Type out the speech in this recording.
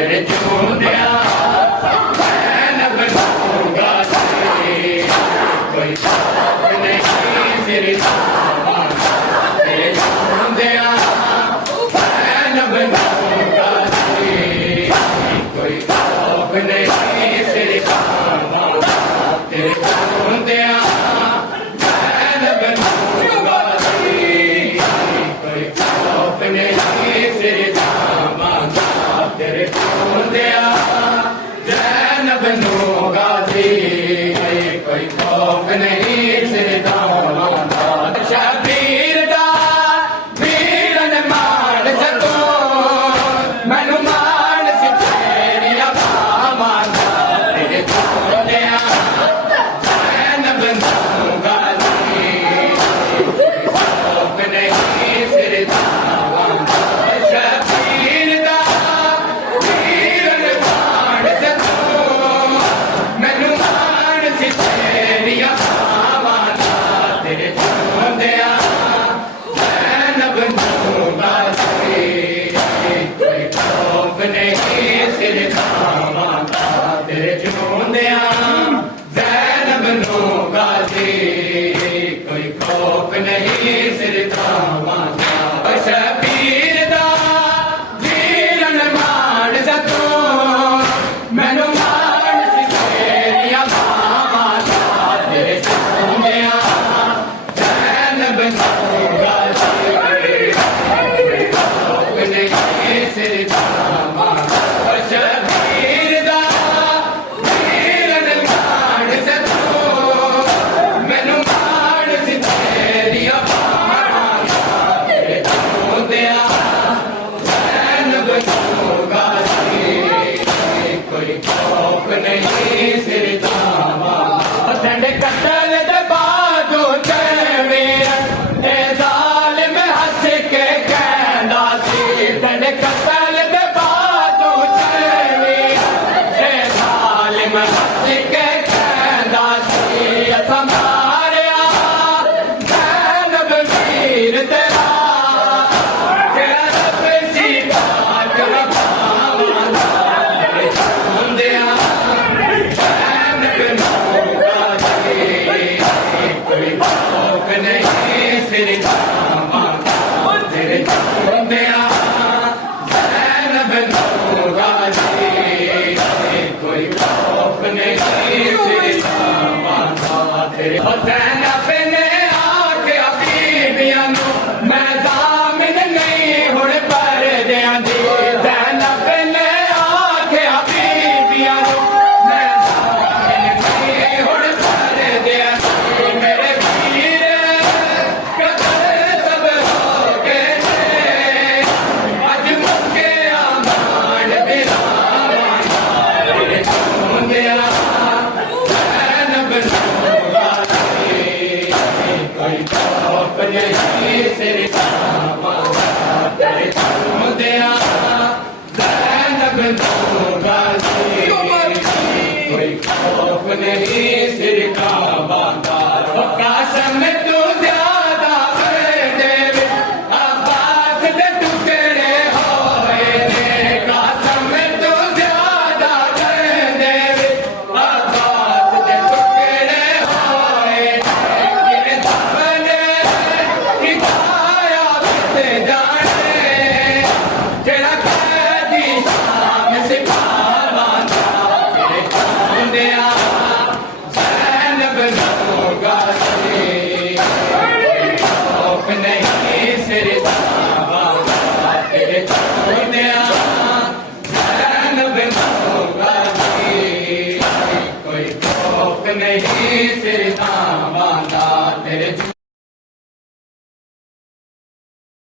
तेरे चूंदिया मैं न बनूंगा तेरे, कोई खौफ नहीं तेरे दामादा, तेरे चूंदिया मैं न बनूंगा तेरे, कोई खौफ नहीं तेरे दामादा, तेरे चूंदिया मैं न बनूंगा तेरे, कोई खौफ नहीं तेरे दामादा, तेरे चूंदिया मैं न बनूंगा तेरे, कोई खौफ नहीं तेरे दामादा। शबीर दा वीरन मान सको मैनू मान सी तेरिया बामादा, तेरे चूंदिया मैं न बनूंगा तेरे, खौफ नहीं तेरे दामादा। शबीर दा वीरन मान सको मैनू मान सी तेरिया बामादा, तेरे चूंदिया मैं न बनूंगा तेरे, कोई खौफ नहीं तेरे दामादा, तेरे चूंदिया मैं न बनूंगा तेरे, कोई खौफ नहीं तेरे दामादा। शबीर दा वीरन मान सको मैनू मान सी तेरिया बामादा, तेरे चूंदिया मैं न बनूंगा तेरे, खौफ नहीं तेरे दामादा। शबीर दा वीरन मान सको मैनू मान सी तेरिया बामादा, तेरे चूंदिया मैं न बनूंगा तेरे, कोई खौफ नहीं तेरे दामादा। ठंड कतल दे बाजू ते मेरा ए जालिम हंस के कहंदा सी, ठंड कतल दे बाजू ते मेरा ए जालिम हंस के कहंदा सी, असां मारिया मैं नबीर तेरा, तेरा रब सी पाक रबामादा, तेरे चूंदिया मैं न बनूंगा तेरे, कोई खौफ नहीं तेरे दामादा, तेरे चूंदिया मैं न बनूंगा तेरे, कोई खौफ नहीं तेरे दामादा। तेरे हुसैन अपने आखिया बीबियां नूं मैं जामिन नहीं हुण परदियां दी, हुसैन अपने आखिया बीबियां नूं मैं जामिन नहीं हुण परदियां दी, मेरे वीर कतल सब हो गए ने अज मुक्के आमान दिलावांदा, तेरे चूंदिया मैं न बनूंगा तेरे, कोई खौफ नहीं तेरे दामादा, तेरे चूंदिया मैं न बनूंगा तेरे, कोई खौफ नहीं तेरे दामादा। कासम तू ज्यादा कर देवे अब्बास दे टुकड़े होए ने, कासम तू ज्यादा कर देवे अब्बास दे टुकड़े होए ने, किने दफने हिदाया बित जाने जेड़ा कैदी शाम सिखावांदा, तेरे चूंदिया मैं न बनूंगा तेरे, खौफ नहीं तेरे दामादा, तेरे चूंदिया मैं न बनूंगा तेरे, कोई खौफ नहीं तेरे दामादा, तेरे